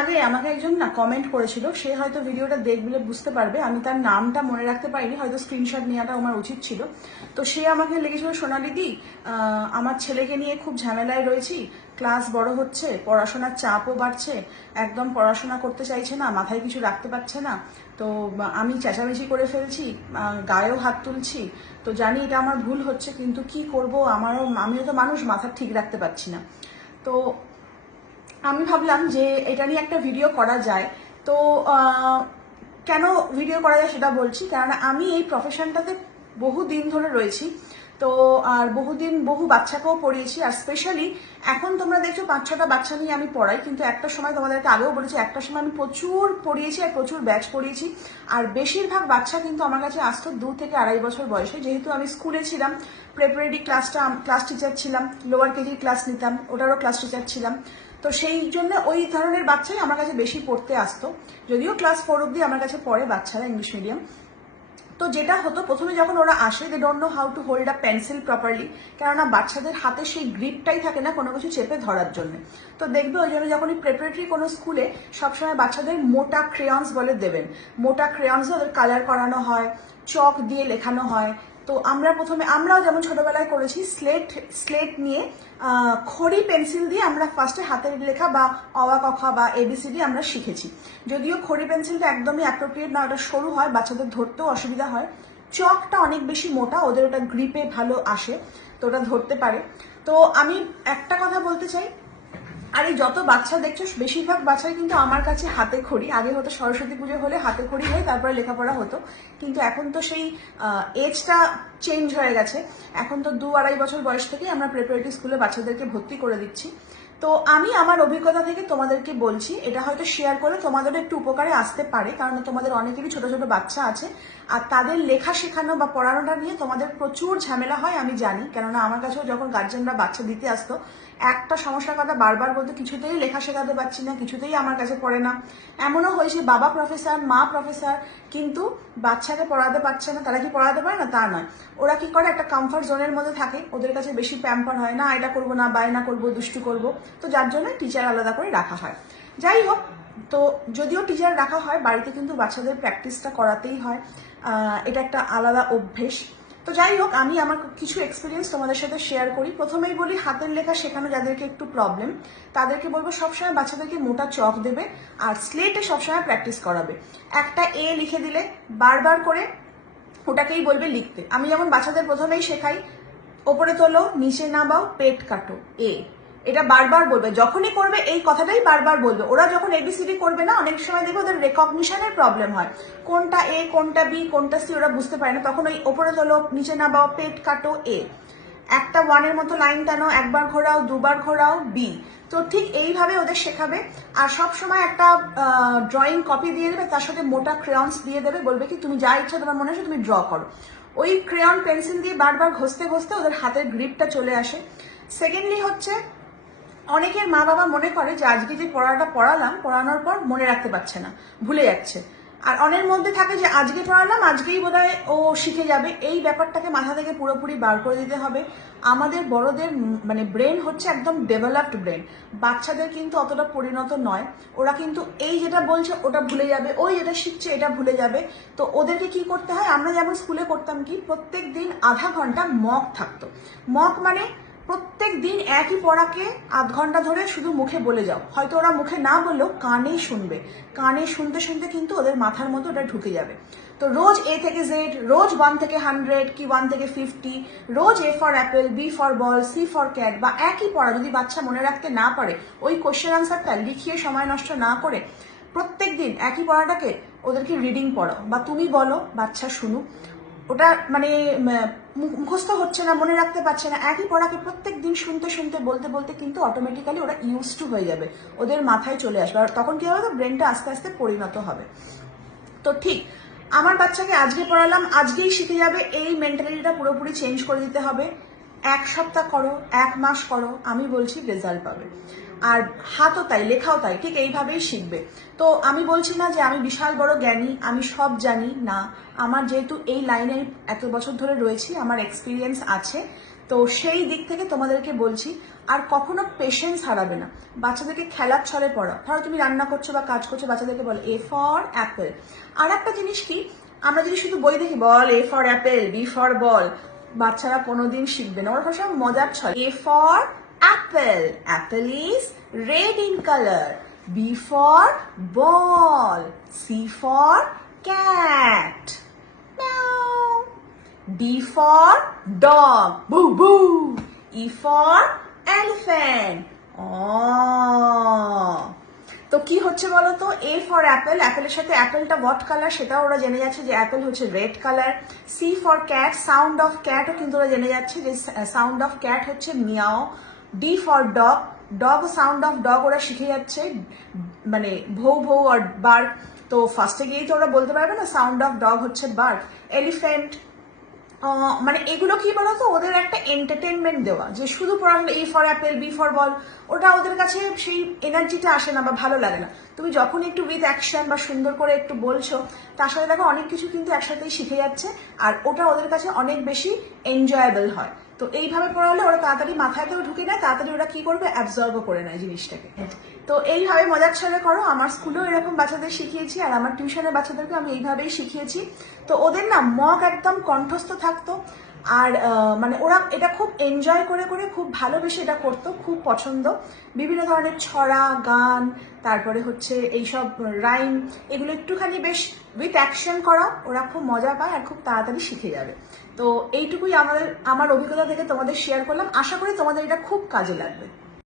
আগে আমাকে একজন না কমেন্ট করেছিল, সে হয়তো ভিডিওটা দেখলে বুঝতে পারবে। আমি তার নামটা মনে রাখতে পারিনি, হয়তো স্ক্রিনশট নেওয়াটা আমার উচিত ছিল। তো সে আমাকে লিখেছিল সোনালিদি আমার ছেলেকে নিয়ে খুব ঝামেলায় রয়েছি ক্লাস বড় হচ্ছে, পড়াশোনার চাপও বাড়ছে, একদম পড়াশোনা করতে চাইছে না, মাথায় কিছু রাখতে পারছে না, তো আমি চেঁচামেচি করে ফেলছি গায়েও হাত তুলছি, তো জানি এটা আমার ভুল হচ্ছে, কিন্তু কি করব, আমারও, আমিও তো মানুষ, মাথা ঠিক রাখতে পারছি না। তো আমি ভাবলাম যে এটা নিয়ে একটা ভিডিও করা যায়। তো কেন ভিডিও করা যায় সেটা বলছি। কারণ আমি এই প্রফেশনটাতে বহু দিন ধরে রয়েছি। তো, আর বহুদিন বহু বাচ্চাকেও পড়িয়েছি। আর স্পেশালি এখন তোমরা দেখছ পাঁচ ছটা বাচ্চা নিয়ে আমি পড়াই। কিন্তু একটা সময় তোমাদেরকে আগেও বলেছি, একটা সময় আমি প্রচুর পড়িয়েছি আর প্রচুর ব্যাচ পড়িয়েছি। আর বেশিরভাগ বাচ্চা কিন্তু আমার কাছে আসতো দু থেকে আড়াই বছর বয়সে। যেহেতু আমি স্কুলে ছিলাম প্রেপারেটরি ক্লাসটা ক্লাস টিচার ছিলাম লোয়ার কেজির ক্লাস নিতাম, ওটারও ক্লাস টিচার ছিলাম। তো সেই জন্য ওই ধরনের বাচ্চাই আমার কাছে বেশি পড়তে আসতো। যদিও ক্লাস ফোর অব্দি আমার কাছে পড়ে বাচ্চারা ইংলিশ মিডিয়াম তো যেটা হতো, প্রথমে যখন ওরা আসে they don't know how to hold a pencil properly কেননা বাচ্চাদের হাতে সেই গ্রিপটাই থাকে না কোনো কিছু চেপে ধরার জন্য। তো দেখবে ওই জন্য যখন প্রেপারেটরি কোনো স্কুলে সবসময় বাচ্চাদের মোটা ক্রেয়ন্স বলে দেবেন। মোটা ক্রেয়ন্স ওদের কালার করানো হয় চক দিয়ে লেখানো হয় তো আমরা প্রথমে, আমরাও যেমন ছোটবেলায় করেছি স্লেট স্লেট নিয়ে খড়ি, পেন্সিল দিয়ে আমরা ফার্স্টে হাতের লেখা বা অওয়া কথা বা এবিসিডি আমরা শিখেছি। যদিও খড়ি, পেন্সিলটা একদমই অ্যাপ্রোপ্রিয়েট না, ওটা সরু হয়, বাচ্চাদের ধরতেও অসুবিধা হয়। চকটা অনেক বেশি মোটা, ওদের ওটা গ্রিপে ভালো আসে, তো ওটা ধরতে পারে। তো আমি একটা কথা বলতে চাই আর এই যত বাচ্চা দেখছ, বেশিরভাগ বাচ্চাই কিন্তু আমার কাছে হাতে খড়ি। আগে হতো সরস্বতী পুজো হলে হাতে খড়ি হয়ে, তারপরে লেখাপড়া হতো। কিন্তু এখন তো সেই এজটা চেঞ্জ হয়ে গেছে। এখন তো দু আড়াই বছর বয়স থেকেই আমরা প্রিপারেটরি স্কুলে বাচ্চাদেরকে ভর্তি করে দিচ্ছি। তো আমি আমার অভিজ্ঞতা থেকে তোমাদেরকে বলছি, এটা হয়তো শেয়ার করে তোমাদের একটু উপকারে আসতে পারে, কারণ তোমাদের অনেকেরই ছোট ছোট বাচ্চা আছে, আর তাদের লেখা শেখানো বা পড়ানোটা নিয়ে তোমাদের প্রচুর ঝামেলা হয় আমি জানি, কেননা আমার কাছেও যখন গার্জেনরা বাচ্চা দিতে আসতো, একটা সমস্যার কথা বারবার বলতো, কিছুতেই লেখা শেখাতে পারছি না, কিছুতেই আমার কাছে পড়ে না। এমনও হয়েছে, বাবা প্রফেসর মা প্রফেসর কিন্তু বাচ্চাকে পড়াতে পারছে না, তারা কি পড়াতে পারে না? তা নয়। ওরা কি করে? একটা কমফর্ট জোনের মধ্যে থাকে, ওদের কাছে বেশি প্যাম্পার হয় না এটা করব না, বায়না করব, দুষ্টু করব। তো যার জন্য টিচার আলাদা করে রাখা হয়। যাই হোক, তো যদিও টিচার রাখা হয়, বাড়িতে কিন্তু বাচ্চাদের প্র্যাকটিসটা করাতেই হয়। এটা একটা আলাদা অভ্যেস। তো যাই হোক, আমি আমার কিছু এক্সপিরিয়েন্স তোমাদের সাথে শেয়ার করি। প্রথমেই বলি, হাতের লেখা শেখানো যাদেরকে একটু প্রবলেম তাদেরকে বলব, সবসময় বাচ্চাদেরকে মোটা চক দেবে আর স্লেটে সবসময় প্র্যাকটিস করাবে। একটা এ লিখে দিলে, বারবার করে ওটাকেই বলবে লিখতে। আমি যেমন বাচ্চাদের প্রথমেই শেখাই, ওপরে তোলো, নিচে নামাও, পেট কাটো এ এটা বারবার বলবে, যখনই করবে এই কথাটাই বারবার বলবে। ওরা যখন এবিসিডি করবে না, অনেক সময় দেখবে ওদের রেকগনিশনের প্রবলেম হয়। কোনটা এ কোনটা বি কোনটা সি ওরা বুঝতে পারে না। তখন ওই ওপরে তোলো, নিচে নামাও, পেট কাটো এ একটা ওয়ানের মতো লাইন টানো, একবার ঘোরাও, দুবার ঘোরাও বি তো ঠিক এইভাবে ওদের শেখাবে। আর সব সময় একটা ড্রয়িং কপি দিয়ে দেবে, তার সাথে মোটা ক্রেয়ন্স দিয়ে দেবে, বলবে কি, তুমি যা ইচ্ছা তোমার মনে আসে তুমি ড্র করো। ওই ক্রেয়ন পেন্সিল দিয়ে বারবার ঘষতে ঘষতে ওদের হাতের গ্রিপটা চলে আসে। সেকেন্ডলি হচ্ছে অনেকের মা বাবা মনে করে যে আজকে যে পড়াটা পড়ালাম, পড়ানোর পর মনে রাখতে পারছে না, ভুলে যাচ্ছে। আর অনেক মধ্যে থাকে যে আজকে পড়ালাম, আজকেই বোধহয় ও শিখে যাবে। এই ব্যাপারটাকে মাথা থেকে পুরোপুরি বার করে দিতে হবে। আমাদের বড়দের মানে ব্রেন হচ্ছে একদম ডেভেলপড ব্রেন। বাচ্চাদের কিন্তু অতটা পরিণত নয়। ওরা কিন্তু এই যেটা বলছে, ওটা ভুলে যাবে। ওই যেটা শিখছে, এটা ভুলে যাবে। তো ওদেরকে কি করতে হয়? আমরা যেমন স্কুলে করতাম কি প্রত্যেক দিন আধা ঘণ্টা মক থাকতো। মক মানে প্রত্যেক দিন একই পড়াকে আধ ঘণ্টা ধরে শুধু মুখে বলে যাও। হয়তো ওরা মুখে না বললেও কানেই শুনবে। কানে শুনতে শুনতে কিন্তু ওদের মাথার মধ্যে ওটা ঢুকে যাবে। তো রোজ এ থেকে জেড রোজ ওয়ান থেকে হান্ড্রেড কি ওয়ান থেকে fifty rose A for apple B for ball C for cat বা একই পড়া যদি বাচ্চা মনে রাখতে না পারে, ওই কোশ্চেন আনসারটা লিখিয়ে সময় নষ্ট না করে প্রত্যেক দিন একই পড়াটাকে ওদেরকে রিডিং পড়াও বা তুমি বলো, বাচ্চা শুনুক। ওটা মানে মুখ- মুখস্থ হচ্ছে না, মনে রাখতে পারছে না। একই পড়াকে প্রত্যেক দিন শুনতে শুনতে, বলতে বলতে কিন্তু অটোমেটিক্যালি ওরা ইউজ টু হয়ে যাবে। ওদের মাথায় চলে আসবে। আর তখন কি হবে ব্রেনটা আস্তে আস্তে পরিণত হবে। তো ঠিক, আমার বাচ্চাকে আজকে পড়ালাম, আজকেই শিখে যাবে। এই মেন্টালিটিটা পুরোপুরি চেঞ্জ করে দিতে হবে। এক সপ্তাহ করো, এক মাস করো, আমি বলছি রেজাল্ট পাবে। আর হাতও তাই, লেখাও তাই, ঠিক এইভাবেই শিখবে। তো আমি বলছি না যে আমি বিশাল বড় জ্ঞানী, আমি সব জানি, না। আমার যেহেতু এই লাইনে এত বছর ধরে রয়েছি, আমার এক্সপিরিয়েন্স আছে। তো সেই দিক থেকে তোমাদেরকে বলছি, আর কখনো পেশেন্স হারাবে না। বাচ্চাদেরকে খেলার ছলে পড়া ধরো তুমি রান্না করছ বা কাজ করছ, বাচ্চাদেরকে বলো এ ফর অ্যাপেল আর একটা জিনিস কি, আমরা যদি শুধু বই দেখি, বল A for apple B for ball বাচ্চারা কোনোদিন শিখবে না। ওরা সব মজার ছয়। A for apple apple is red in colour B for ball C for cat D for dog. Boo boo. E for elephant. তো কি হচ্ছে বলো তো এ ফর অ্যাপেল অ্যাপেলের সাথে অ্যাপেলটা হোয়াট কালার সেটাও ওরা জেনে যাচ্ছে যে অ্যাপেল হচ্ছে red colour C for cat sound of ক্যাটও কিন্তু ওরা জেনে যাচ্ছে যে সাউন্ড অফ ক্যাট হচ্ছে meow D for dog dog sound of dog ওরা শিখে যাচ্ছে মানে ভৌ ভৌ আর বার্ক তো ফার্স্টে গিয়েই তো ওরা বলতে পারবে না সাউন্ড অফ ডগ হচ্ছে বার্ক এলিফেন্ট মানে এগুলো কি বলতো? ওদের একটা এন্টারটেনমেন্ট দেওয়া। যে শুধু পড়ানো, A for apple B for ball ওটা ওদের কাছে সেই এনার্জিটা আসে না বা ভালো লাগে না। তুমি যখন একটু উইথ অ্যাকশন বা সুন্দর করে একটু বলছো, তার সাথে দেখো অনেক কিছু কিন্তু একসাথেই শিখে যাচ্ছে, আর ওটা ওদের কাছে অনেক বেশি এনজয়েবল হয়। তো এইভাবে পড়ালে ওরা তাড়াতাড়ি মাথায়তেও ঢুকে নেয়, তাড়াতাড়ি ওরা কি করবে? অ্যাবজর্বও করে নেয় জিনিসটাকে। তো এইভাবে মজার ছলে করো, আমার স্কুলেও এরকম বাচ্চাদের শিখিয়েছি আর আমার টিউশনের বাচ্চাদেরকে আমি এইভাবেই শিখিয়েছি। তো ওদের না মগ একদম কণ্ঠস্থ থাকতো আর মানে ওরা এটা খুব এনজয় করে করে খুব ভালোবেসে এটা করতো, খুব পছন্দ। বিভিন্ন ধরনের ছড়া, গান, তারপরে হচ্ছে এইসব রাইম এগুলো একটুখানি বেশ উইথ অ্যাকশন করা, ওরা খুব মজা পায় আর খুব তাড়াতাড়ি শিখে যাবে। তো এইটুকুই আমাদের, আমার অভিজ্ঞতা থেকে তোমাদের শেয়ার করলাম। আশা করি তোমাদের এটা খুব কাজে লাগবে।